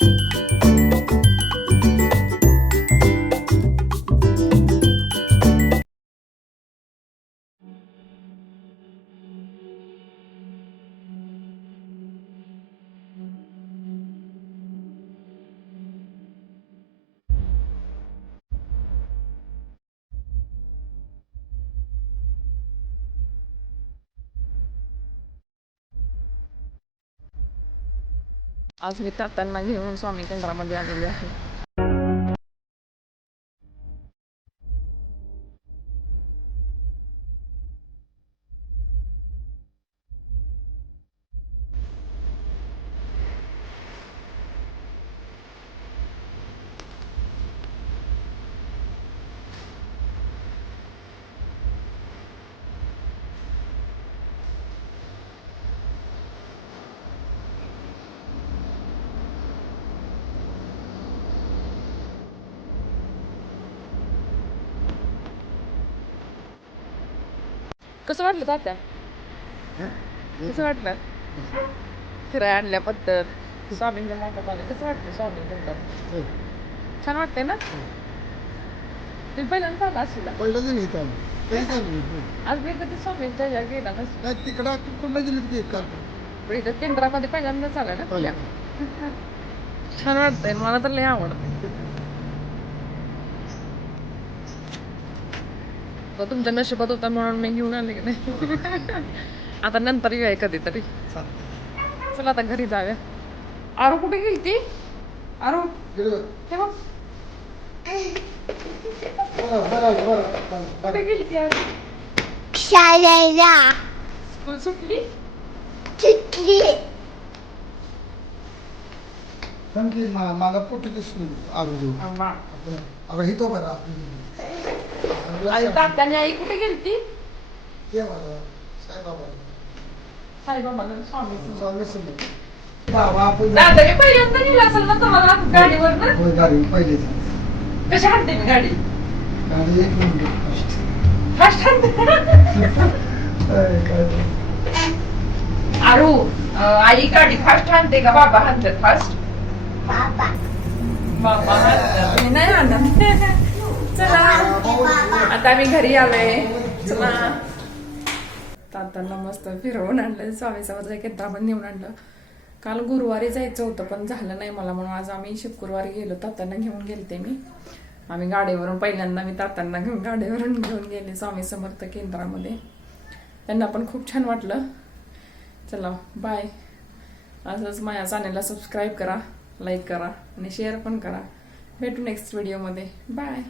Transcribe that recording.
you आज मी तात्यांना घेऊन स्वामी केंद्रामध्ये आलेले आहे. कसं वाटलं तात्या? कसं वाटलं? फिराय आणल्याबद्दल स्वामींच्या आले. कसं वाटलं स्वामी केंद्रात छान वाटतंय ना? तुम्ही पहिल्यांदा आला असेल. नाही इथं आज मी कधी स्वामींच्या ह्याच्यात गेला नसतो. तिकडं कुठला गेली इथं केंद्रामध्ये पहिल्यांदाच आला ना छान वाटतंय मला तर लय आवडतं तो तुमच्या नशिबात होता म्हणून मी घेऊन आले की नाही. आता नंतर येऊया कधीतरी चला आता घरी जाऊया. आरू कुठे गेली ती? आरू? गेलं हे बघ. बरं बरं बरं कुठे गेली ती आरू? शाळेला. स्कूल सुटली? चिटली सांग की मा- मला पोटी दिसली आरू. अगं ही तो बरं आई तात्याने आई कुठे गेली ती ते बरं साईबाबा साईबाबाला स्वामी आपण दादाने पहिल्यांदा नेलं असेल ना तुम्हाला गाडीवर ना कशी हाणते मी गाडी फास्ट हाणते आरू अं, आई गाडी फास्ट हाणते का बाबा हाणतात फास्ट बाबा बाबा हाणतात. मी नाही आणत चला आता आम्ही घरी आलोय. चला. तातांना मस्त फिरवून आणलं स्वामी समर्थ केंद्रामध्ये नेऊन आणलं. काल गुरुवारी जायचं होतं पण झालं नाही मला म्हणून. आज आम्ही शुक्रवारी गेलो. तात्यांना घेऊन गेलते मी. आम्ही गाडीवरून पहिल्यांदा मी तात्यांना घेऊन गाडीवरून घेऊन गेले स्वामी समर्थ केंद्रामध्ये. त्यांना पण खूप छान वाटलं. चला बाय असंच माझ्या चॅनेलला सबस्क्राईब करा लाईक करा आणि शेअर पण करा. भेटू नेक्स्ट व्हिडिओमध्ये बाय